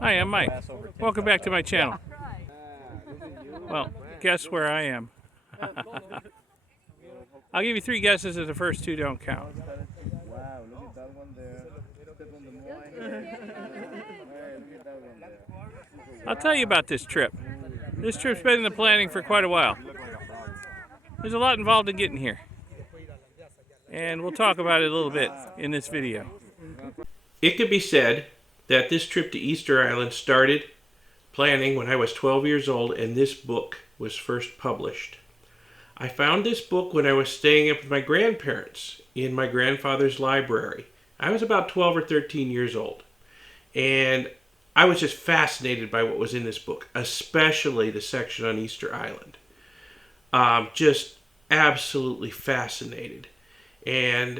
Hi, I'm Mike. Welcome back to my channel. Well, guess where I am. I'll give you 3 guesses if the first 2 don't count. Wow, look at that one there. Look on the Moai. Hey, look at that one there. I'll tell you about this trip. This trip's been in the planning for quite a while. There's a lot involved in getting here. And we'll talk about it a little bit in this video. It could be said that this trip to Easter Island started planning when I was 12 years old and this book was first published. I found this book when I was staying up with my grandparents in my grandfather's library. I was about 12 or 13 years old. And I was just fascinated by what was in this book, especially the section on Easter Island. Just absolutely fascinated. And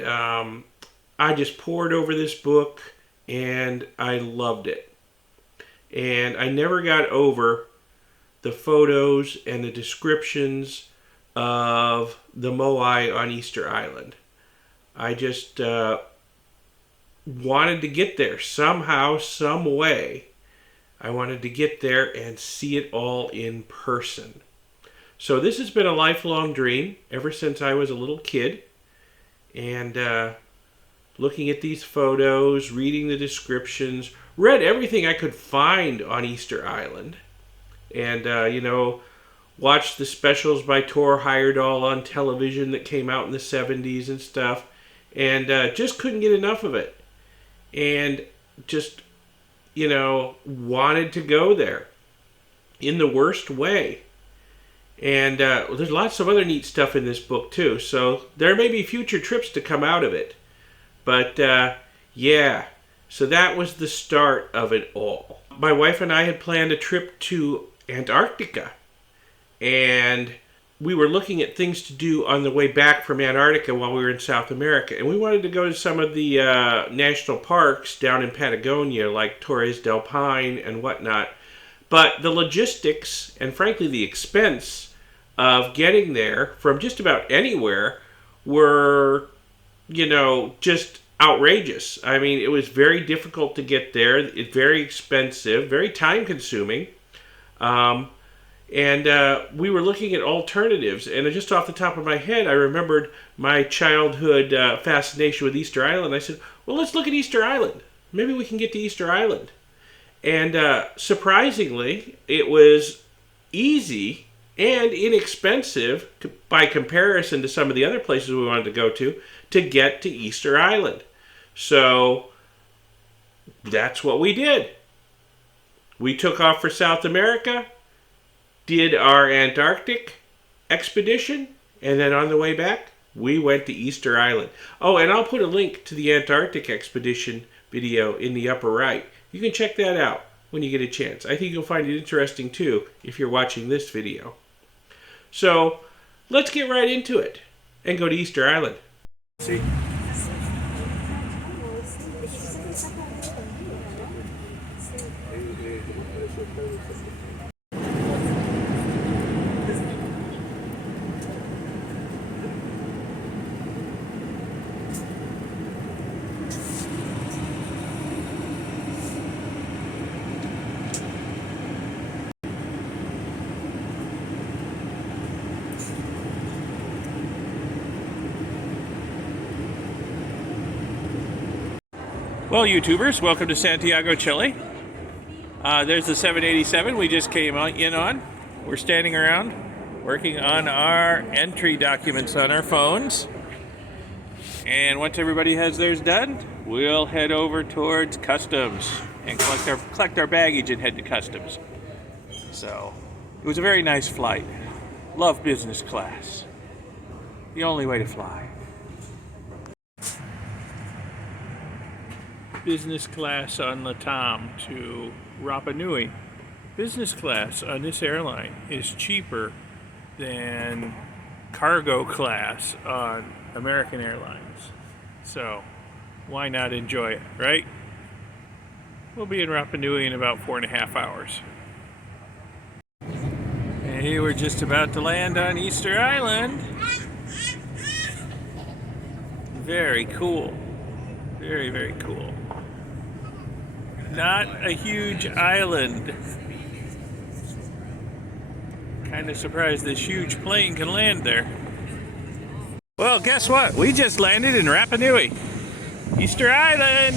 I just pored over this book and I loved it. And I never got over the photos and the descriptions of the Moai on Easter Island. I just wanted to get there somehow, some way. I wanted to get there and see it all in person. So this has been a lifelong dream ever since I was a little kid. And looking at these photos, reading the descriptions, read everything I could find on Easter Island. And, watched the specials by Thor Heyerdahl on television that came out in the 70s and stuff. And just couldn't get enough of it. And just, wanted to go there in the worst way. And there's lots of other neat stuff in this book too. So there may be future trips to come out of it. But yeah, so that was the start of it all. My wife and I had planned a trip to Antarctica. And we were looking at things to do on the way back from Antarctica while we were in South America. And we wanted to go to some of the national parks down in Patagonia, like Torres del Paine and whatnot. But the logistics and frankly the expense of getting there from just about anywhere were, just outrageous. I mean, it was very difficult to get there. It's very expensive, very time consuming. And we were looking at alternatives. And just off the top of my head, I remembered my childhood fascination with Easter Island. I said, well, let's look at Easter Island. Maybe we can get to Easter Island. And surprisingly, it was easy and inexpensive by comparison to some of the other places we wanted to go to get to Easter Island. So that's what we did. We took off for South America, did our Antarctic expedition, and then on the way back, we went to Easter Island. Oh, and I'll put a link to the Antarctic expedition video in the upper right. You can check that out when you get a chance. I think you'll find it interesting too if you're watching this video. So let's get right into it and go to Easter Island. See? Well, YouTubers, welcome to Santiago, Chile. There's the 787 we just came in on. We're standing around working on our entry documents on our phones. And once everybody has theirs done, we'll head over towards customs and collect our baggage and head to customs. So, it was a very nice flight. Love business class. The only way to fly. Business class on LATAM to Rapa Nui. Business class on this airline is cheaper than cargo class on American Airlines. So why not enjoy it, right? We'll be in Rapa Nui in about 4.5 hours. And here we're just about to land on Easter Island. Very cool. Very, very cool. Not a huge island. Kind of surprised this huge plane can land there. Well, guess what? We just landed in Rapa Nui, Easter Island.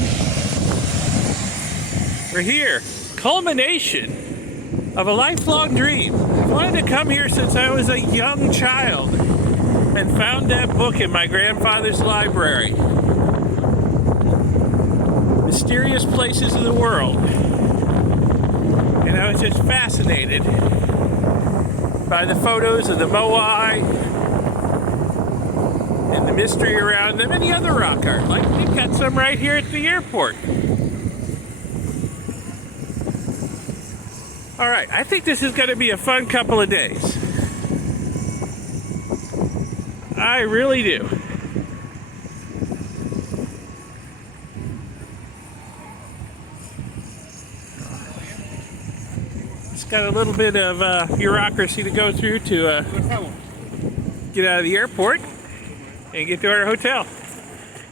We're here. Culmination of a lifelong dream. I've wanted to come here since I was a young child and found that book in my grandfather's library. Mysterious Places in the World. And I was just fascinated by the photos of the Moai and the mystery around them and the other rock art. Like we've got some right here at the airport. All right, I think this is going to be a fun couple of days. I really do. It's got a little bit of bureaucracy to go through to get out of the airport and get to our hotel.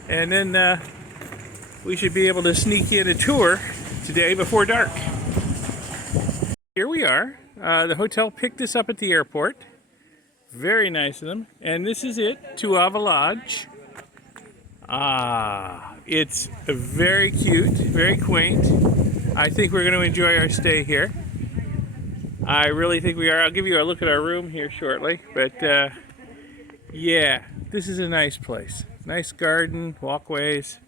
And then we should be able to sneak in a tour today before dark. Here we are. The hotel picked us up at the airport. Very nice of them. And this is it, Tuava Lodge. It's very cute, very quaint. I think we're going to enjoy our stay here. I really think we are. I'll give you a look at our room here shortly. But yeah, this is a nice place. Nice garden, walkways.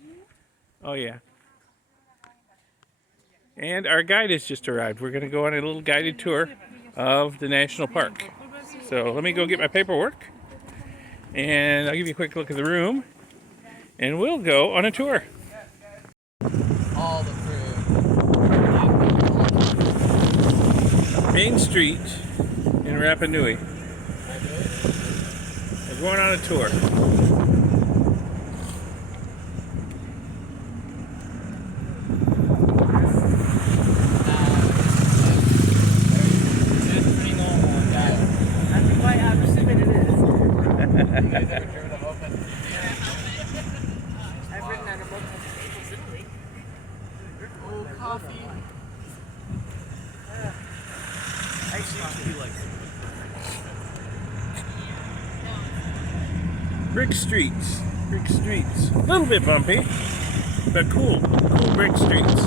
Oh yeah. And our guide has just arrived. We're going to go on a little guided tour of the national park. So let me go get my paperwork and I'll give you a quick look at the room and we'll go on a tour. All the crew. Main Street in Rapa Nui. We're going on a tour. Brick streets, a little bit bumpy, but cool brick streets.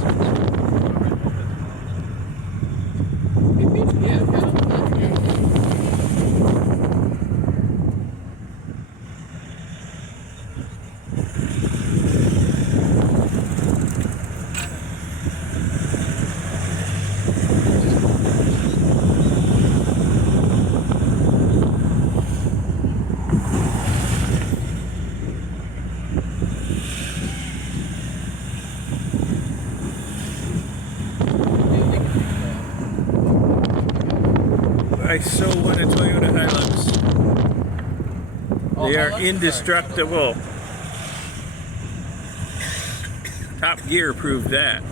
I so want a Toyota Hilux. They are indestructible. Top Gear proved that.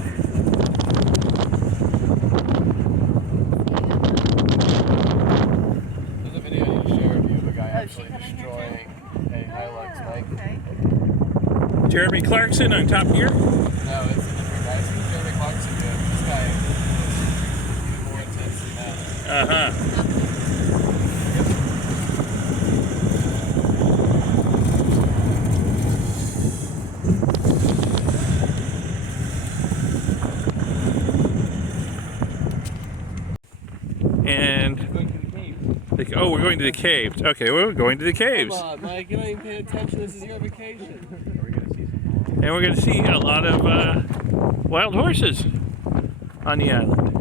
There's a video you shared of you of a guy actually destroying a Hilux bike. Jeremy Clarkson on Top Gear? No, it's a different guy. It's Jeremy Clarkson did. This guy is more intense than that. Uh-huh. And oh, we're going to the caves. Okay, we're going to the caves. Come on, Mike, you don't even pay attention. This is your vacation. And we're going to see a lot of wild horses on the island.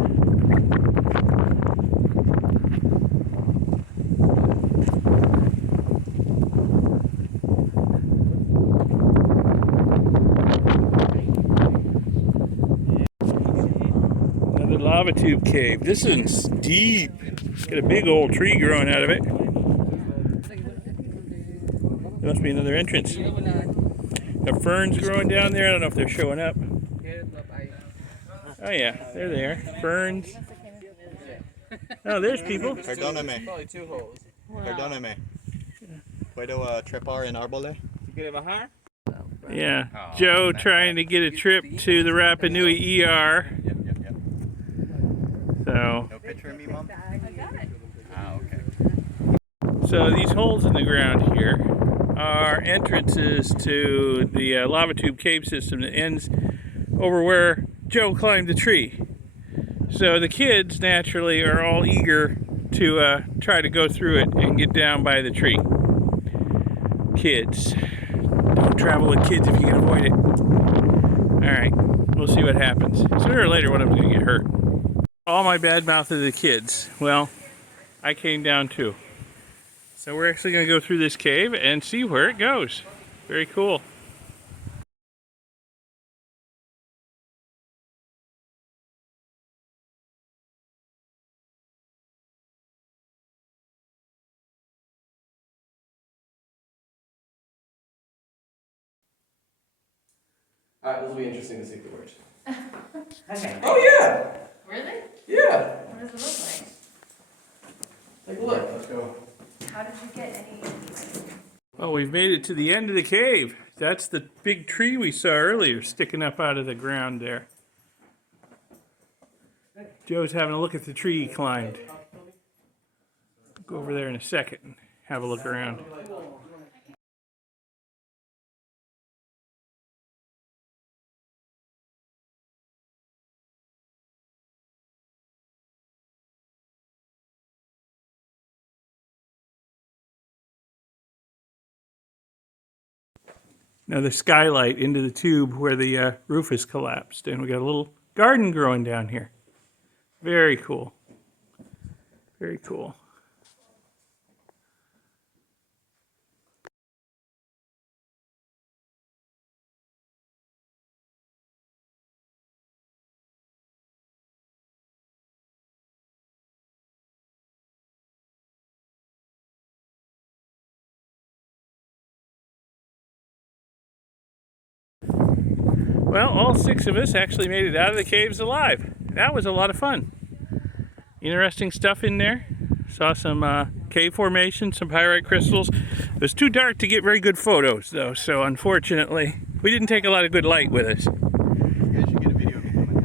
Another lava tube cave. This one's deep. Got a big old tree growing out of it. There must be another entrance. Got ferns growing down there. I don't know if they're showing up. Oh yeah, there they are. Ferns. Oh, there's people. Perdóname. Probably 2 holes. Perdóname. ¿Puedo trepar en árboles? ¿Quieres bajar? Yeah, Oh, Joe trying to get a trip to the Rapa Nui ER. Yep. So, No picture of me, Mom? I got it. Ah, okay. so these holes in the ground here are entrances to the lava tube cave system that ends over where Joe climbed the tree. So the kids naturally are all eager to try to go through it and get down by the tree. Kids. Don't travel with kids if you can avoid it. Alright, we'll see what happens. Sooner or later one of them's going to get hurt. All my bad mouth of the kids. Well, I came down too. So we're actually going to go through this cave and see where it goes. Very cool. Alright, this will be interesting to see the words. Okay. Oh yeah! Really? Yeah! What does it Take a look. Let's go. look like? How did you get any? Well, we've made it to the end of the cave. That's the big tree we saw earlier sticking up out of the ground there. Joe's having a look at the tree he climbed. Go over there in a second and have a look around. Now the skylight into the tube where the roof is collapsed, and we got a little garden growing down here. Very cool. Very cool. Well, all 6 of us actually made it out of the caves alive. That was a lot of fun. Interesting stuff in there. Saw some cave formations, some pyrite crystals. It was too dark to get very good photos though, so unfortunately we didn't take a lot of good light with us. You guys should get a video of me coming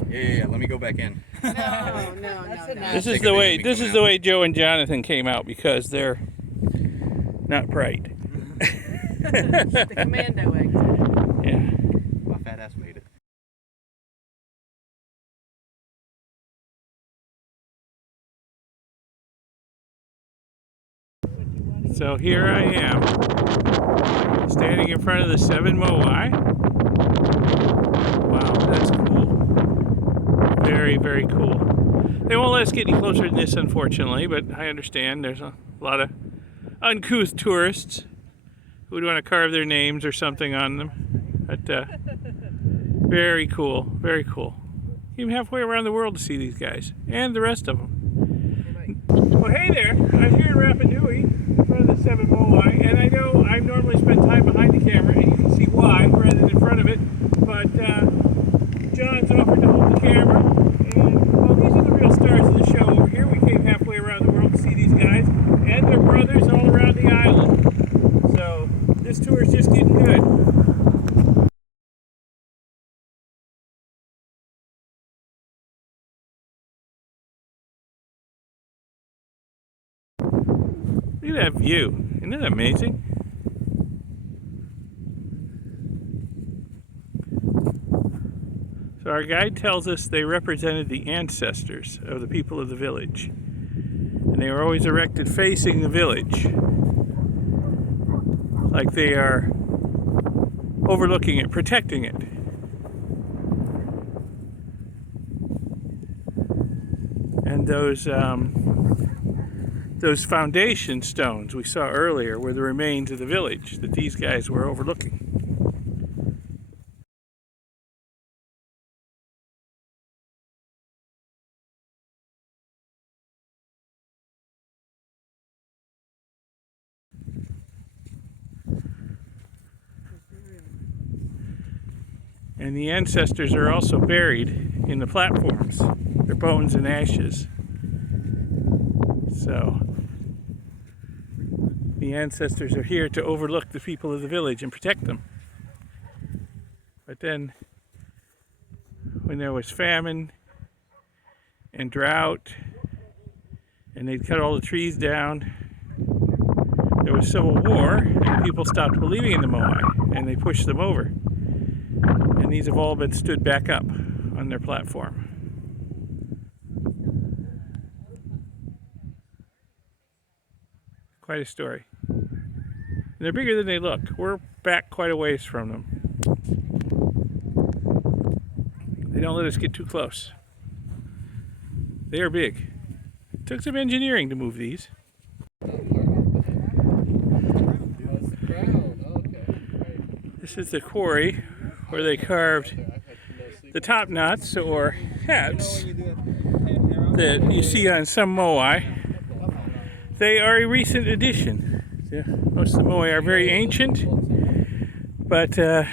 out. Yeah. Let me go back in. No. This is the way Joe and Jonathan came out because they're not bright. The commando exit. Yeah. My fat ass made it. So here I am, standing in front of the 7 Moai. Wow, that's cool. Very, very cool. They won't let us get any closer than this, unfortunately, but I understand there's a lot of uncouth tourists who would want to carve their names or something on them. But very cool, very cool. Came halfway around the world to see these guys and the rest of them. Well, hey there, I'm here in Rapa Nui, in front of the 7 Moai, and I know I normally spend time behind the camera, and you can see why rather than in front of it, but John's offered to hold the camera, and well, these are the real stars of the show. Over here we came halfway around the world to see these guys and their brothers all around the island. So this tour is just getting good. Look at that view. Isn't that amazing? So our guide tells us they represented the ancestors of the people of the village. And they were always erected facing the village, like they are overlooking it, protecting it. And those foundation stones we saw earlier were the remains of the village that these guys were overlooking. And the ancestors are also buried in the platforms, their bones and ashes. So, the The ancestors are here to overlook the people of the village and protect them. But then, when there was famine and drought, and they'd cut all the trees down, there was civil war, and people stopped believing in the Moai, and they pushed them over. And these have all been stood back up on their platform. Quite a story. And they're bigger than they look. We're back quite a ways from them. They don't let us get too close. They are big. It took some engineering to move these. This is the quarry where they carved the top knots or hats that you see on some Moai. They are a recent addition. Most of the Moai are very ancient, but the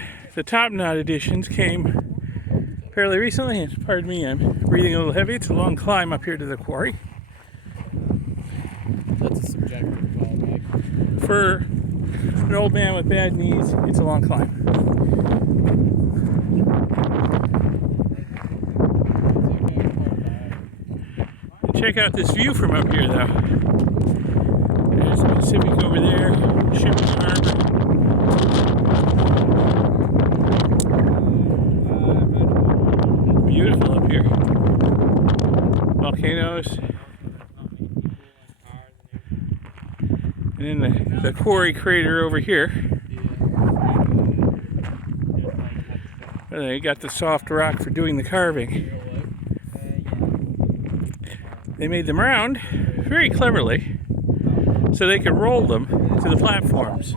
top knot additions came fairly recently. And pardon me, I'm breathing a little heavy. It's a long climb up here to the quarry. That's a subjective call, Mike. For an old man with bad knees, it's a long climb. And check out this view from up here, though. There's the Pacific over there, shipping harbor. Beautiful up here. Volcanoes. And then the quarry crater over here. And they got the soft rock for doing the carving. They made them round very cleverly so they could roll them to the platforms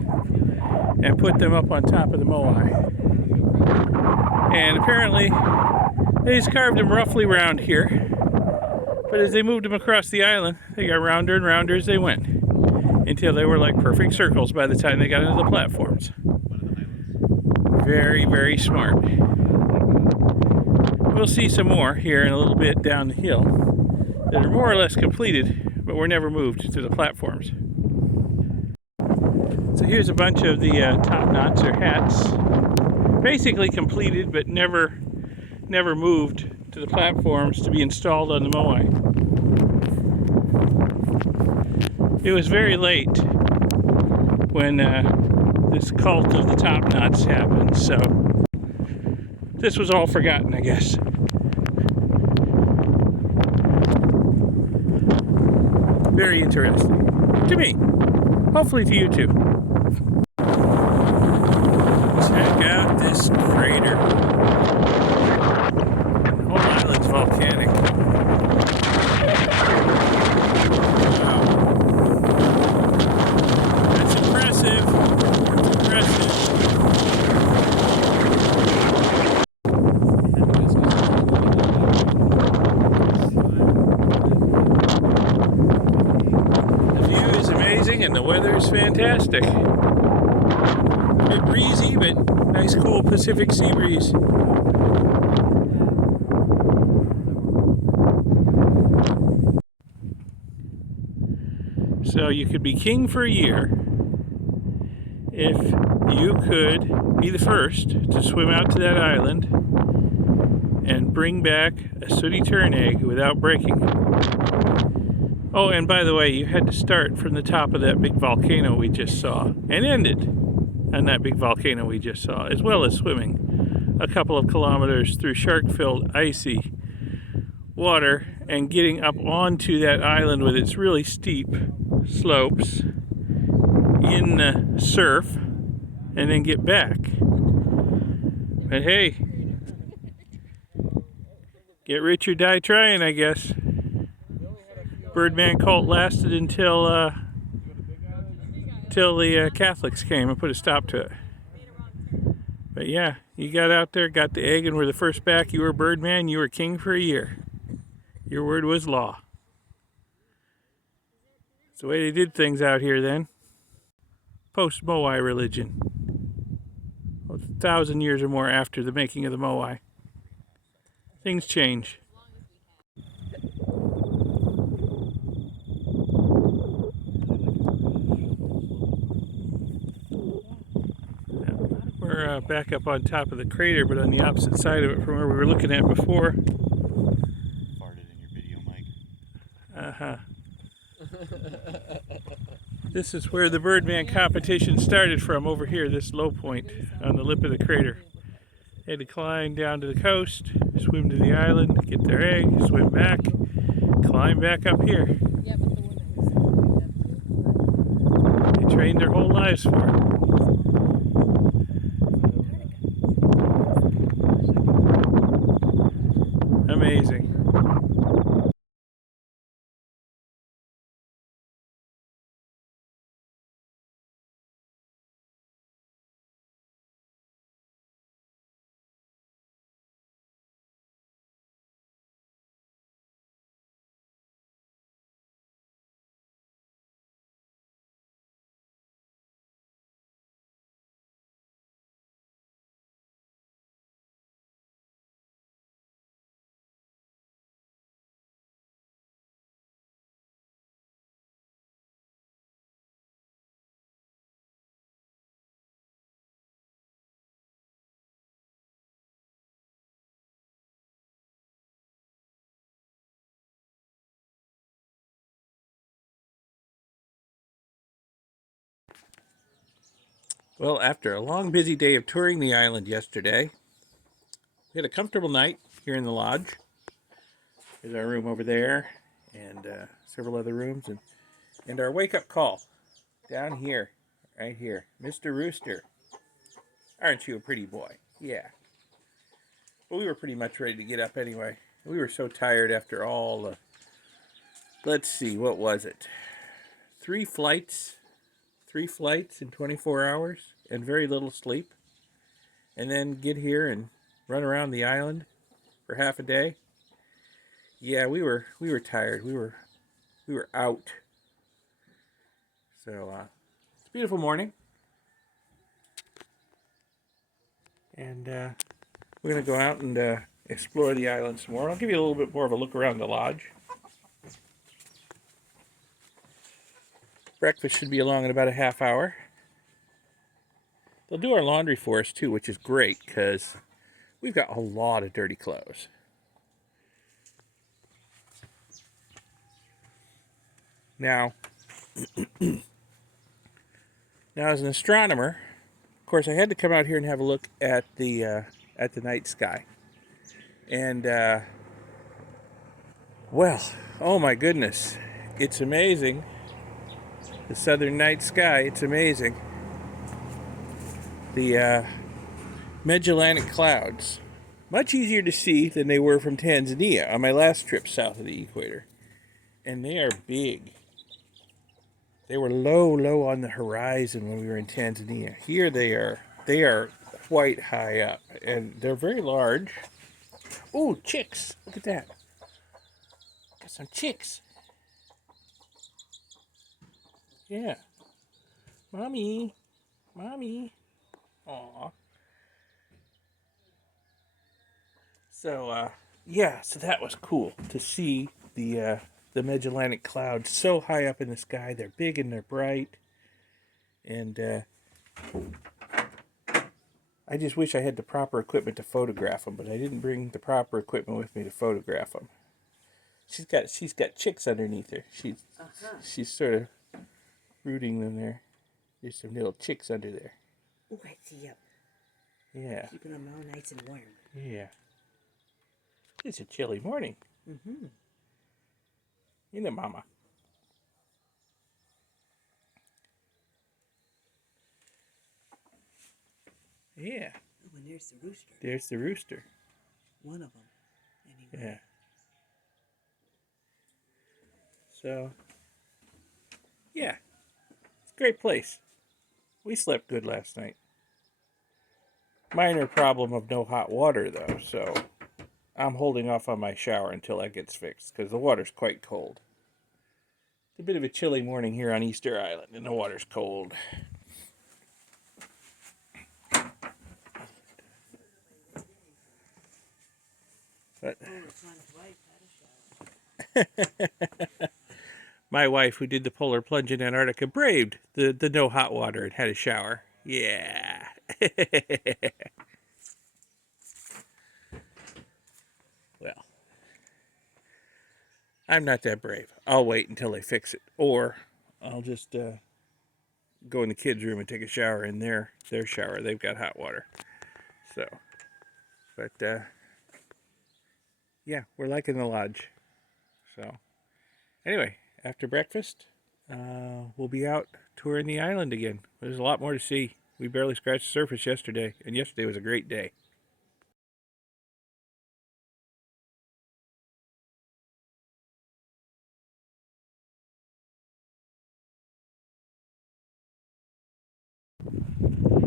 and put them up on top of the Moai. And apparently they just carved them roughly round here, but as they moved them across the island, they got rounder and rounder as they went, until they were like perfect circles by the time they got into the platforms. Very, very smart. We'll see some more here in a little bit down the hill that are more or less completed, but were never moved to the platforms. So here's a bunch of the top knots or hats, basically completed but never moved to the platforms to be installed on the Moai. It was very late when this cult of the top knots happened, so this was all forgotten, I guess. Very interesting to me. Hopefully to you too. Check out this crater. The whole island's volcanic. Wow. That's impressive. That's impressive. The view is amazing and the weather is fantastic. A bit breezy, but nice cool Pacific sea breeze. So you could be king for a year if you could be the first to swim out to that island and bring back a sooty tern egg without breaking it. Oh, and by the way, you had to start from the top of that big volcano we just saw and ended on that big volcano we just saw, as well as swimming a couple of kilometers through shark-filled icy water and getting up onto that island with its really steep slopes in the surf and then get back. But hey, get rich or die trying, I guess. Birdman cult lasted until the Catholics came and put a stop to it. But yeah, you got out there, got the egg, and were the first back. You were Birdman, you were king for a year. Your word was law. It's the way they did things out here then. Post-Moai religion. 1,000 years or more after the making of the Moai. Things change. We're back up on top of the crater, but on the opposite side of it from where we were looking at before. Farted in your video, Mike. Uh-huh. This is where the Birdman competition started from, over here, this low point on the lip of the crater. They had to climb down to the coast, swim to the island, get their egg, swim back, climb back up here. They trained their whole lives for it. Amazing. Well, after a long, busy day of touring the island yesterday, we had a comfortable night here in the lodge. There's our room over there, and several other rooms, and our wake-up call down here, right here. Mr. Rooster, aren't you a pretty boy? Yeah. But we were pretty much ready to get up anyway. We were so tired after all the, let's see, what was it? Three flights in 24 hours and very little sleep, and then get here and run around the island for half a day. Yeah, we were tired. We were out. So it's a beautiful morning, and we're gonna go out and explore the island some more. I'll give you a little bit more of a look around the lodge. Breakfast should be along in about a half hour. They'll do our laundry for us too, which is great because we've got a lot of dirty clothes. Now, as an astronomer, of course, I had to come out here and have a look at the night sky. And well, oh my goodness, it's amazing. The southern night sky, it's amazing. The Magellanic Clouds, much easier to see than they were from Tanzania on my last trip south of the equator. And they are big. They were low on the horizon when we were in Tanzania. Here they are quite high up, and they're very large. Oh, chicks! Look at that. Got some chicks. Yeah. Mommy. Aw. So, yeah, so that was cool to see the Magellanic Clouds so high up in the sky. They're big and they're bright. And I just wish I had the proper equipment to photograph them, but I didn't bring the proper equipment with me to photograph them. She's got chicks underneath her. She's sort of rooting them there. There's some little chicks under there. Oh, I see. Yep. Yeah. Keeping them all nice and warm. Yeah. It's a chilly morning. Mm-hmm. You know, Mama. Yeah. Oh, and there's the rooster. There's the rooster. One of them. Anyway. Yeah. So, yeah. It's a great place. We slept good last night. Minor problem of no hot water, though, so I'm holding off on my shower until that gets fixed, because the water's quite cold. It's a bit of a chilly morning here on Easter Island, and the water's cold. But my wife, who did the polar plunge in Antarctica, braved the no hot water and had a shower. Yeah. Well, I'm not that brave. I'll wait until they fix it. Or I'll just go in the kids' room and take a shower in their shower. They've got hot water. So, but yeah, we're liking the lodge. So, anyway, after breakfast, we'll be out touring the island again. There's a lot more to see. We barely scratched the surface yesterday, and yesterday was a great day.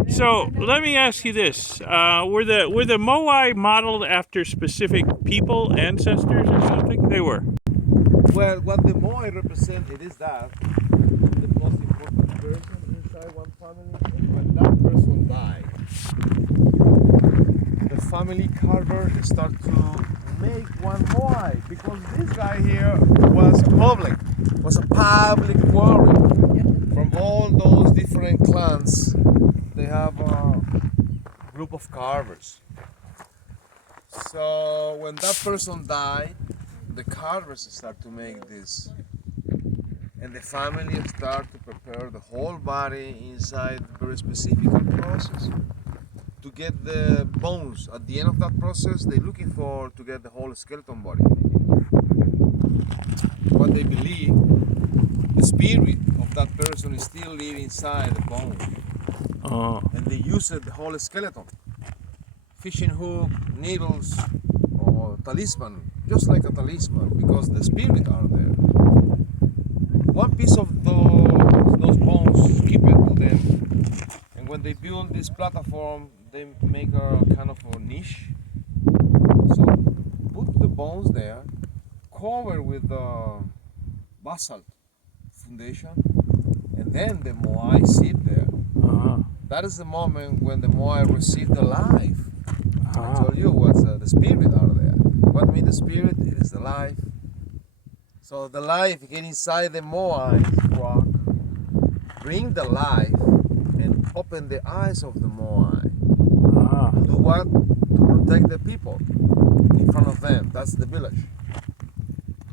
So let me ask you this: were the Moai modeled after specific people, ancestors, or something? They were. Well, what the Moai represent, it is that the most important person inside one family, and when that person died, the family carver start to make one Moai, because this guy here was a public quarry from all those different clans. They have a group of carvers. So when that person died, the carvers start to make this, and the family start to prepare the whole body inside a very specific process to get the bones. At the end of that process, they're looking for to get the whole skeleton body. What they believe, the spirit of that person is still living inside the bone. Oh. And they use the whole skeleton, fishing hook, needles, or talisman, just like a talisman, because the spirit are there. One piece of those bones keep it to them, and when they build this platform, they make a kind of a niche. So put the bones there, cover with the basalt foundation, and then the Moai sit there. That is the moment when the Moai received the life. I told you what's the spirit out there. What means the spirit? It is the life. So the life get inside the Moai rock, bring the life, and open the eyes of the Moai. To do what? To protect the people in front of them. That's the village.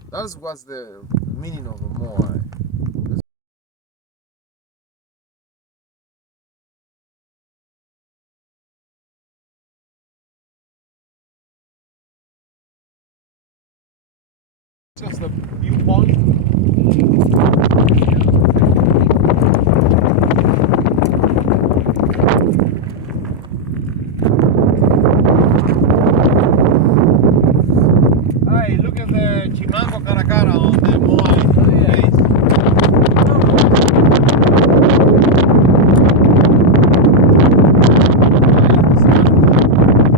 That's what's the meaning of the Moai. Just a viewpoint. Hey, look at the Chimango cara on the Moai face.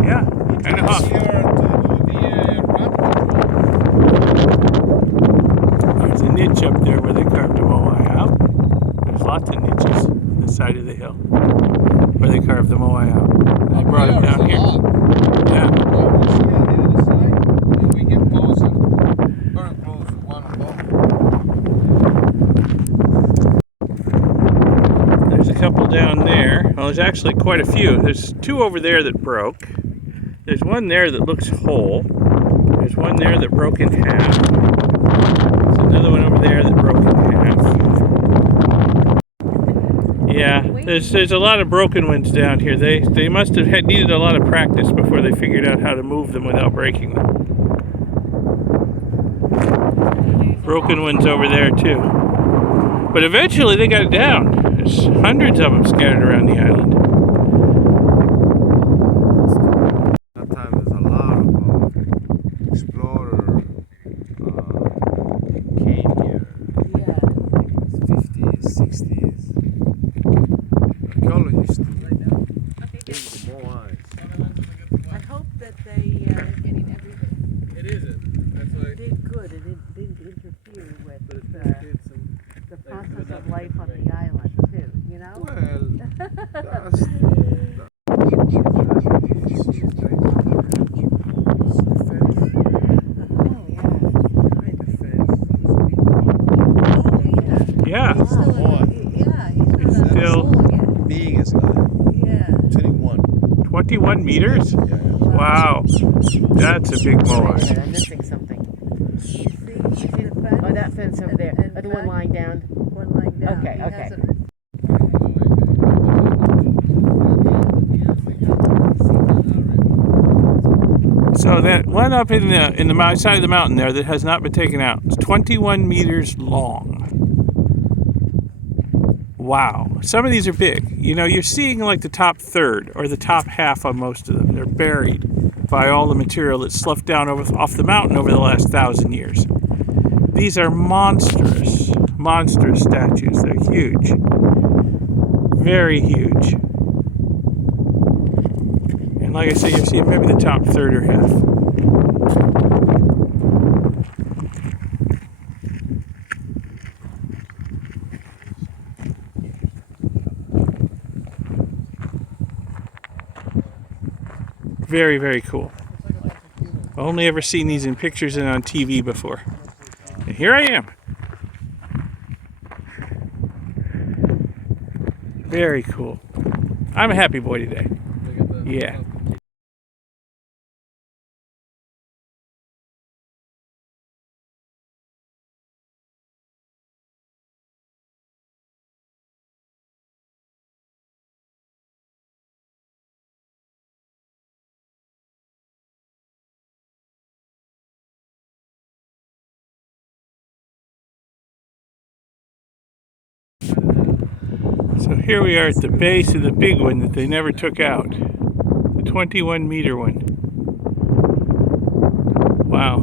Yeah, kind of hot. Here to do the There's a niche up there where they carved the Moai out. There's lots of niches on the side of the hill where they carved the Moai out. They brought it down here. Yeah. You see on the other side, and we get closer, very close to one above. There's a couple down there. Well, there's actually quite a few. There's two over there that broke. There's one there that looks whole. There's one there that broke in half. There's another one over there that broke in half. Yeah, there's a lot of broken ones down here. They must have needed a lot of practice before they figured out how to move them without breaking them. Broken ones over there too. But eventually they got it down. There's hundreds of them scattered around the island. That time there's a lot of explorer came here. Yeah. 50s, 60s. Archaeologists to dig the Moais. I hope that they Getting everything. It isn't. That's why. did good and it didn't interfere with But it's did some. the process of life on the island too, you know? Well, that's Yeah. He's still, Moai. yeah, he's not out of Still- school yet. Biggest guy. Yeah. 21 meters? Yeah, yeah. Wow. That's a big Wait a moai. minute, I'm missing something. Oh, that fence over there. Oh, the one lying down. One lying down. Okay, He okay. has it. So that one up in the side of the mountain there that has not been taken out is 21 meters long. Wow. Some of these are big. You know, you're seeing like the top third or the top half on most of them. They're buried by all the material that's sloughed down off the mountain over the last 1,000 years. These are monstrous, monstrous statues. They're huge. Very huge. And like I say, you're seeing maybe the top third or half. Very, very cool. I've only ever seen these in pictures and on TV before. And here I am. Very cool. I'm a happy boy today. Yeah. So here we are at the base of the big one that they never took out. The 21-meter one. Wow.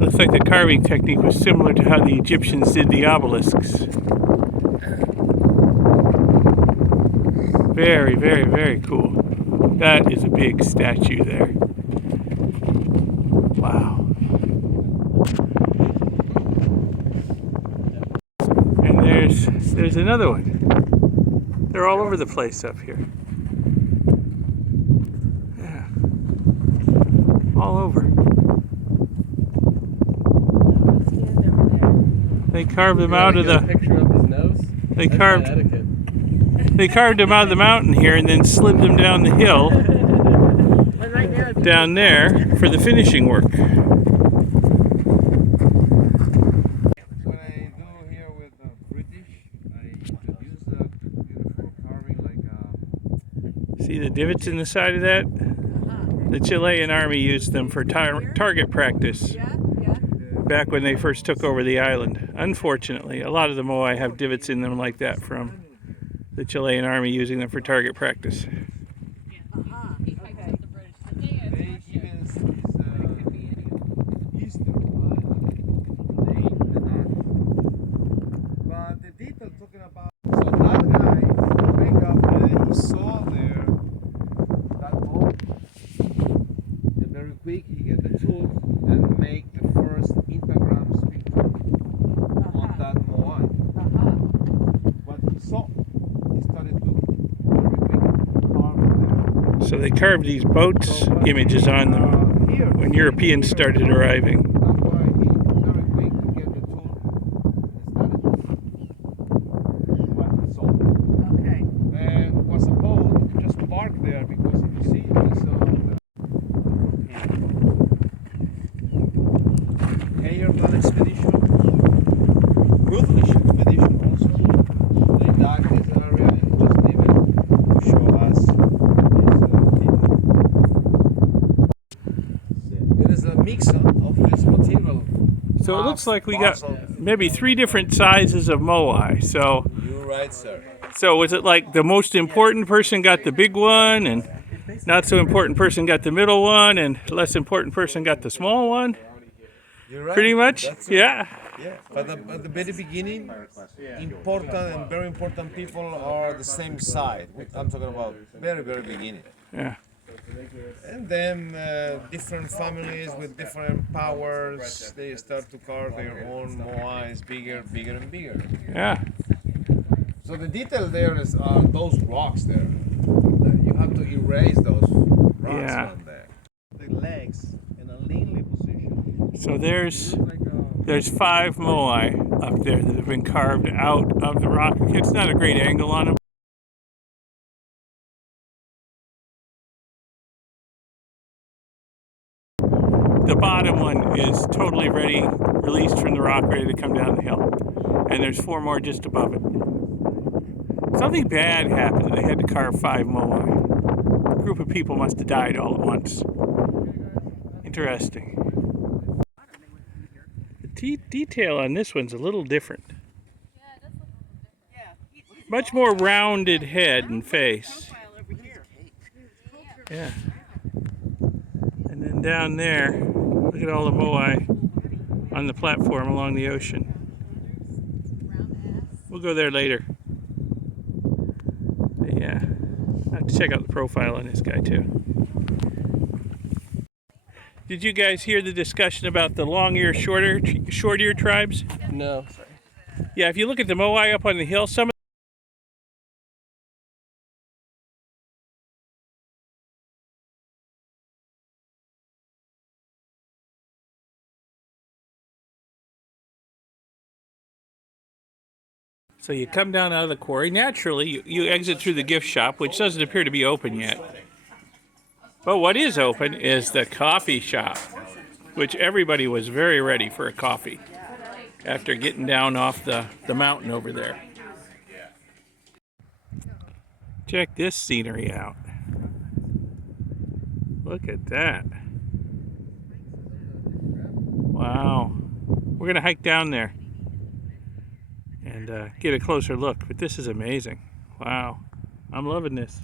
Looks like the carving technique was similar to how the Egyptians did the obelisks. Very, very, very cool. That is a big statue there. Wow. And there's another one. They're all over the place up here. Yeah. All over. They carved them out of the. Picture of his nose. They That's carved. bad etiquette. They carved them out of the mountain here and then slid them down the hill down there for the finishing work. What I do here with the British, I introduce the beautiful carving like See the divots in the side of that? The Chilean army used them for target practice back when they first took over the island. Unfortunately, a lot of the Moai have divots in them like that from the Chilean army using them for target practice. they even is Easter, they the north. But the detail talking about so that guy wake up and he saw there that boat and very quick he get the tool and make the first pentagrams picture on that Moai. What he saw, he started to very quick carve there. So they carved these boats images on them Here, when Europeans started arriving. that's why he very quick to get the tool and started what he saw. Okay. And was a boat just parked there because if you see this Birdman expedition, British expedition also. They dug this area and just leave it to show us this detail. It is a mix of this material. So it looks like we got maybe 3 different sizes of Moai. So You're right, sir. was it like the most important person got the big one and not so important person got the middle one and less important person got the small one? You're right. Pretty much? That's it. Yeah. Yeah, but at the very beginning, important and very important people are the same side. I'm talking about very, very beginning. Yeah. And then different families with different powers, they start to carve their own moais bigger, bigger and bigger. Yeah. So the detail there is those rocks there. You have to erase those rocks Yeah. from there. The legs in a leanly position. So there's 5 Moai up there that have been carved out of the rock. It's not a great angle on them. the bottom one is totally ready, released from the rock, ready to come down the hill. And there's 4 more just above it. Something bad happened. They had to carve 5 Moai. A group of people must have died all at once. Interesting. The detail on this one's a little different. Much more rounded head and face. Yeah. And then down there, look at all the Moai on the platform along the ocean. We'll go there later. But yeah, I have to check out the profile on this guy too. Did you guys hear the discussion about the long ear, short ear tribes? No, sorry. Yeah, if you look at the Moai up on the hill, some of So you come down out of the quarry. Naturally, you exit through the gift shop, which doesn't appear to be open yet. But what is open is the coffee shop, which everybody was very ready for a coffee after getting down off the mountain over there. Check this scenery out. Look at that. Wow. We're going to hike down there and get a closer look, but this is amazing. Wow, I'm loving this.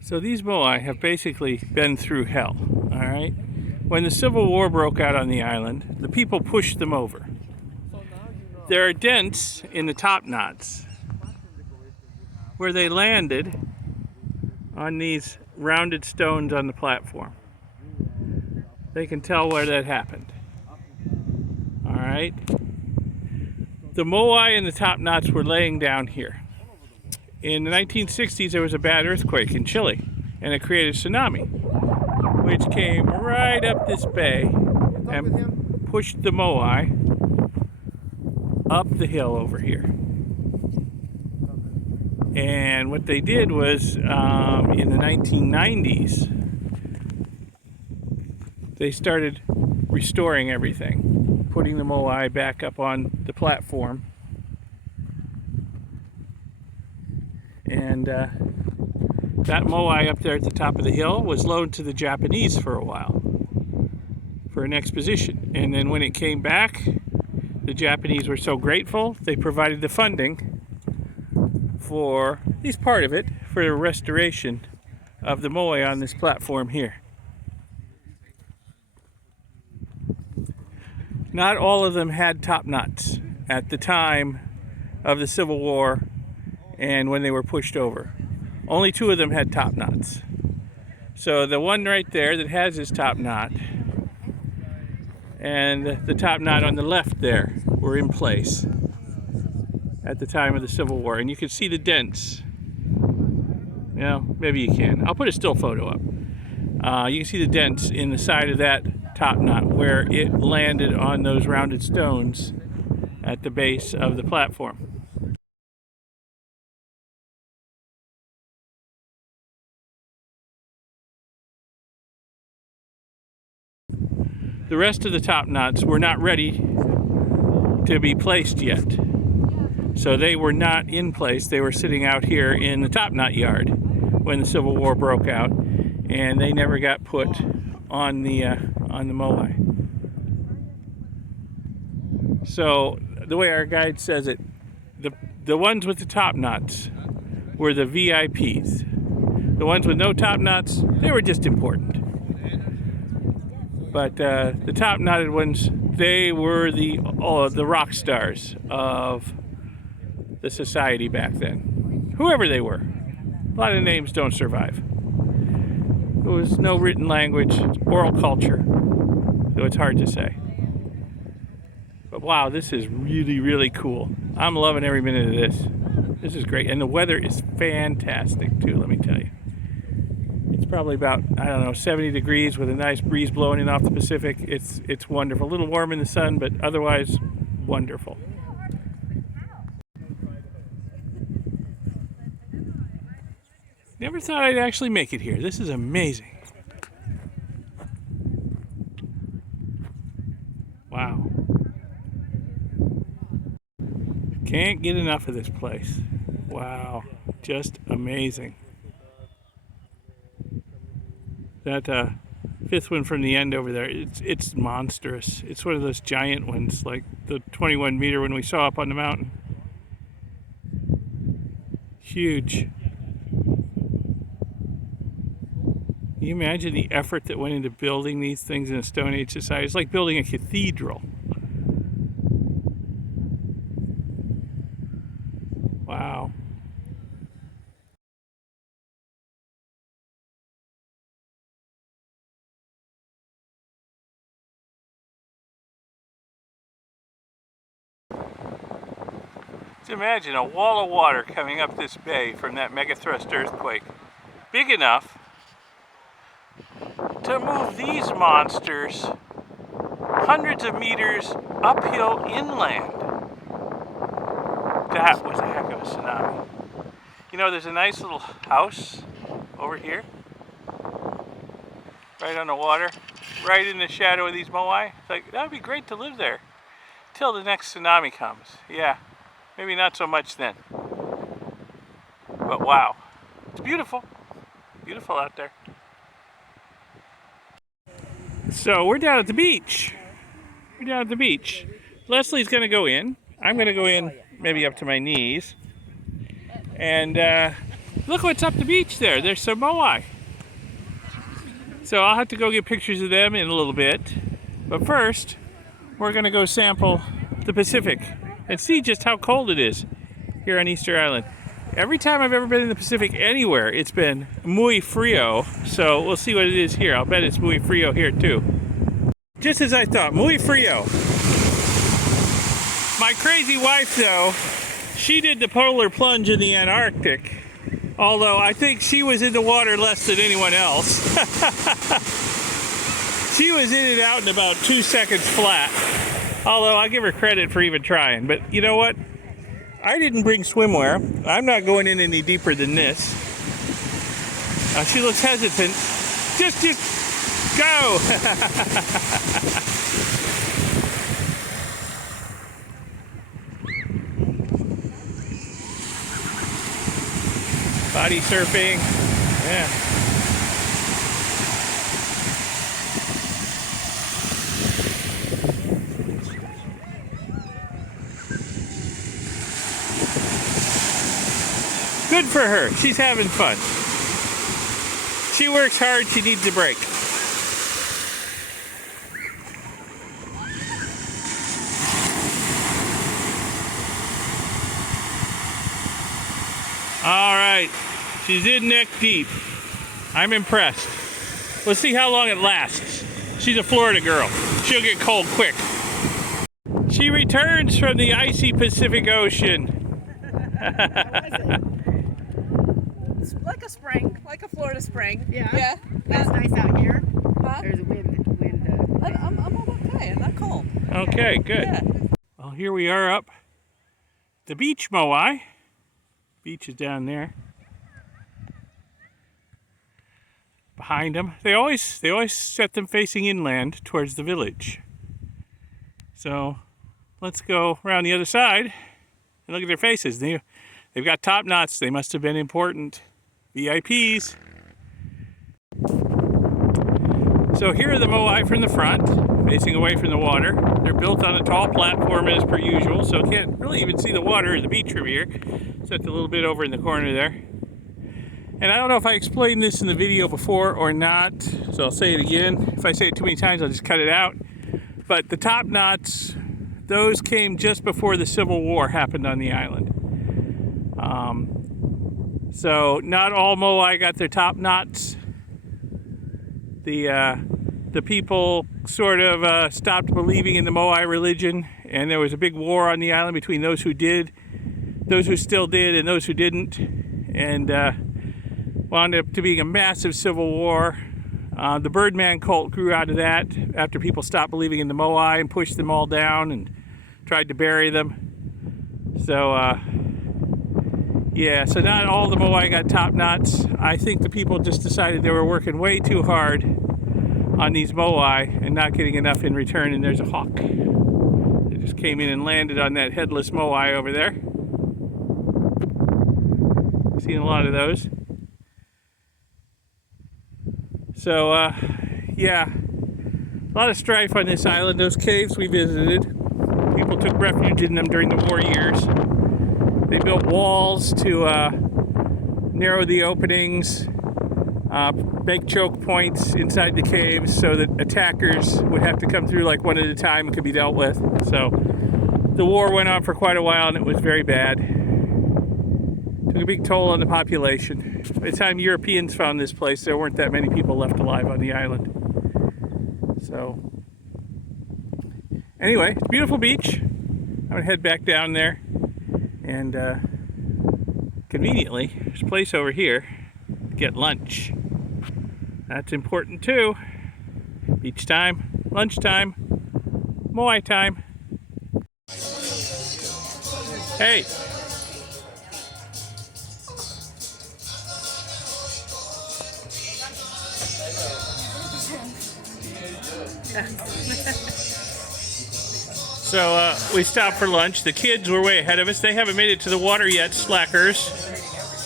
So these Moai have basically been through hell, all right? When the Civil War broke out on the island, the people pushed them over. There are dents in the top knots where they landed on these rounded stones on the platform. They can tell where that happened. All right. The Moai and the top knots were laying down here. In the 1960s, there was a bad earthquake in Chile, and it created a tsunami, which came right up this bay and pushed the Moai up the hill over here. And what they did was, in the 1990s, they started restoring everything, putting the Moai back up on the platform. And that Moai up there at the top of the hill was loaned to the Japanese for a while, for an exposition. And then when it came back, the Japanese were so grateful, they provided the funding for, at least part of it, for the restoration of the Moai on this platform here. Not all of them had top knots at the time of the Civil War and when they were pushed over. Only 2 of them had top knots. So the one right there that has his top knot and the top knot on the left there were in place at the time of the Civil War. And you can see the dents. You know, maybe you can. I'll put a still photo up. You can see the dents in the side of that top knot where it landed on those rounded stones at the base of the platform. The rest of the top knots were not ready to be placed yet. So they were not in place. They were sitting out here in the top knot yard when the Civil War broke out, and they never got put on the Moai. So the way our guide says it, the ones with the top knots were the VIPs. The ones with no top knots, they were just important. But the top knotted ones, they were the rock stars of the society back then. Whoever they were. A lot of names don't survive. There was no written language, oral culture, so it's hard to say. But wow, this is really, really cool. I'm loving every minute of this. This is great, and the weather is fantastic too, let me tell you. It's probably about, I don't know, 70 degrees with a nice breeze blowing in off the Pacific. It's wonderful. A little warm in the sun, but otherwise wonderful. Never thought I'd actually make it here. This is amazing. Wow. Can't get enough of this place. Wow. Just amazing. That fifth one from the end over there, it's monstrous. It's one of those giant ones, like the 21-meter one we saw up on the mountain. Huge. Can you imagine the effort that went into building these things in a Stone Age society? It's like building a cathedral. Wow. Just imagine a wall of water coming up this bay from that megathrust earthquake. Big enough to move these monsters hundreds of meters uphill inland. That was a heck of a tsunami. You know, there's a nice little house over here, right on the water, right in the shadow of these Moai. It's like, that would be great to live there till the next tsunami comes. Yeah, maybe not so much then. But wow, it's beautiful. Beautiful out there. So we're down at the beach. We're down at the beach. Leslie's gonna go in. I'm gonna go in maybe up to my knees. And look what's up the beach there. There's some Moai. So I'll have to go get pictures of them in a little bit. But first, we're gonna go sample the Pacific and see just how cold it is here on Easter Island. Every time I've ever been in the Pacific anywhere, it's been muy frio. So we'll see what it is here. I'll bet it's muy frio here too. Just as I thought, muy frio. My crazy wife though, she did the polar plunge in the Antarctic. Although I think she was in the water less than anyone else. She was in and out in about 2 seconds flat. Although I give her credit for even trying. But you know what? I didn't bring swimwear. I'm not going in any deeper than this. She looks hesitant. Just go! Body surfing. Yeah. Good for her. She's having fun. She works hard. She needs a break. All right. She's in neck deep. I'm impressed. Let's see how long it lasts. She's a Florida girl. She'll get cold quick. She returns from the icy Pacific Ocean. It's like a spring, like a Florida spring. Yeah. Yeah. It's nice out here. Huh? There's a wind. I'm okay. I'm not cold. Okay, good. Yeah. Well, here we are up the beach, Moai. Beach is down there. Behind them. They always set them facing inland towards the village. So let's go around the other side and look at their faces. They've got top knots. They must have been important VIPs. So here are the Moai from the front, facing away from the water. They're built on a tall platform as per usual, so can't really even see the water or the beach from here. Except a little bit over in the corner there. And I don't know if I explained this in the video before or not, so I'll say it again. If I say it too many times, I'll just cut it out. But the top knots, those came just before the Civil War happened on the island. So not all Moai got their top knots. The people sort of stopped believing in the Moai religion, and there was a big war on the island between those who did, those who still did, and those who didn't, and wound up to being a massive civil war. The Birdman cult grew out of that after people stopped believing in the Moai and pushed them all down and tried to bury them. So Yeah, so not all the Moai got top knots. I think the people just decided they were working way too hard on these Moai and not getting enough in return, and there's a hawk. It just came in and landed on that headless Moai over there. Seen a lot of those. So, yeah, a lot of strife on this island. Those caves we visited, people took refuge in them during the war years. They built walls to narrow the openings, make choke points inside the caves so that attackers would have to come through like one at a time and could be dealt with. So the war went on for quite a while and it was very bad. Took a big toll on the population. By the time Europeans found this place, there weren't that many people left alive on the island. So anyway, it's a beautiful beach. I'm gonna head back down there. And conveniently, there's a place over here to get lunch. That's important too. Beach time, lunchtime, Moai time. Hey! So we stopped for lunch. The kids were way ahead of us. They haven't made it to the water yet, slackers.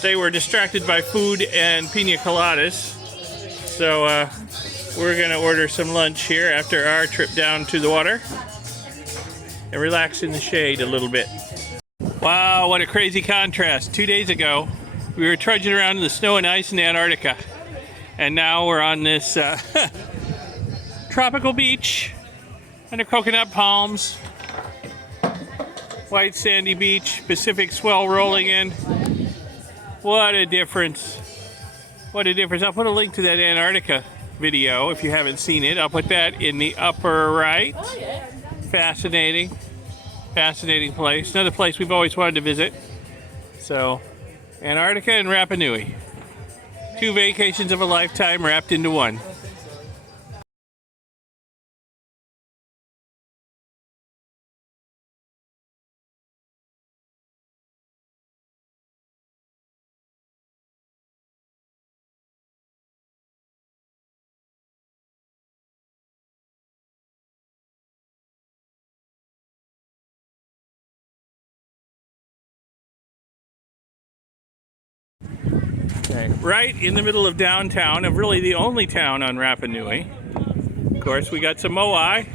They were distracted by food and pina coladas. So we're gonna order some lunch here after our trip down to the water and relax in the shade a little bit. Wow, what a crazy contrast. 2 days ago, we were trudging around in the snow and ice in Antarctica. And now we're on this tropical beach under coconut palms. White sandy beach, Pacific swell rolling in. What a difference. What a difference. I'll put a link to that Antarctica video if you haven't seen it. I'll put that in the upper right. Fascinating. Fascinating place. Another place we've always wanted to visit. So, Antarctica and Rapa Nui. 2 vacations of a lifetime wrapped into one. Okay, right in the middle of downtown, of really the only town on Rapa Nui. Of course, we got some Moai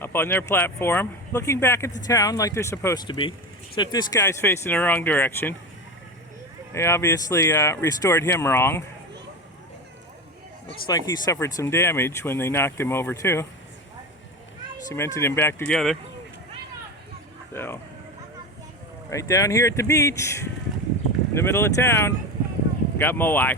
up on their platform, looking back at the town like they're supposed to be. Except this guy's facing the wrong direction. They obviously restored him wrong. Looks like he suffered some damage when they knocked him over too. Cemented him back together. So, right down here at the beach, in the middle of town, got Moai.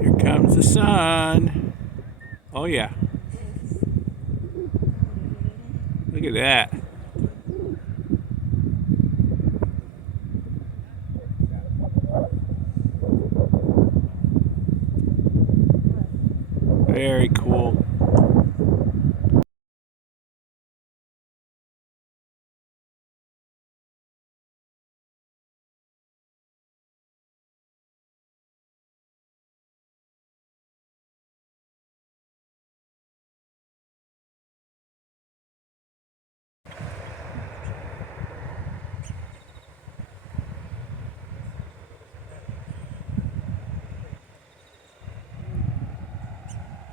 Here comes the sun. Oh yeah. Look at that. Very cool.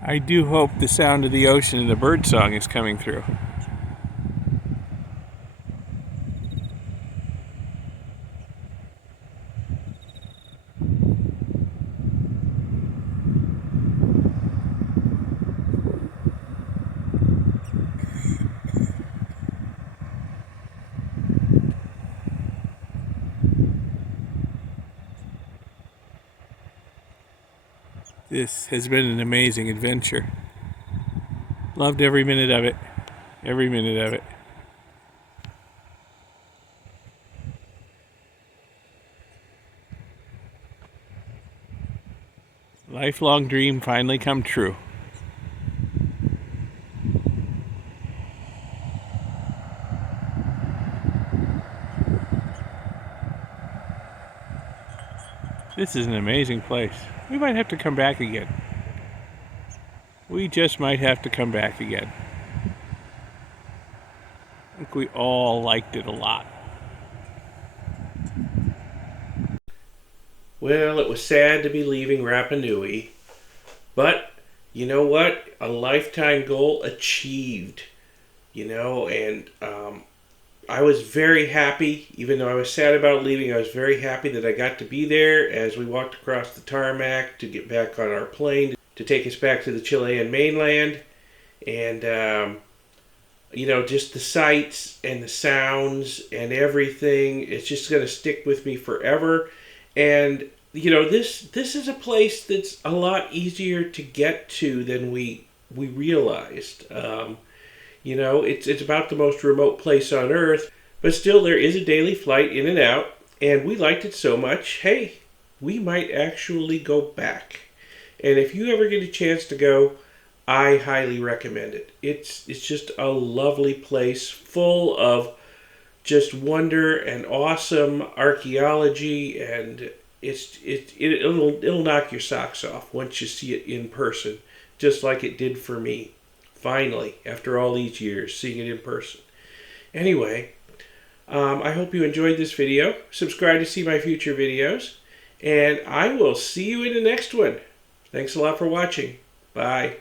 I do hope the sound of the ocean and the bird song is coming through. This has been an amazing adventure. Loved every minute of it. Every minute of it. Lifelong dream finally come true. This is an amazing place. We might have to come back again. We just might have to come back again. I think we all liked it a lot. Well, it was sad to be leaving Rapa Nui, but you know what? A lifetime goal achieved, and I was very happy. Even though I was sad about leaving, I was very happy that I got to be there as we walked across the tarmac to get back on our plane to take us back to the Chilean mainland. And, just the sights and the sounds and everything, it's just going to stick with me forever. And, this is a place that's a lot easier to get to than we realized. It's about the most remote place on Earth, but still there is a daily flight in and out, and we liked it so much, hey, we might actually go back. And if you ever get a chance to go, I highly recommend it. It's just a lovely place full of just wonder and awesome archaeology, and it'll knock your socks off once you see it in person, just like it did for me. Finally, after all these years, seeing it in person. Anyway, I hope you enjoyed this video. Subscribe to see my future videos, and I will see you in the next one. Thanks a lot for watching. Bye.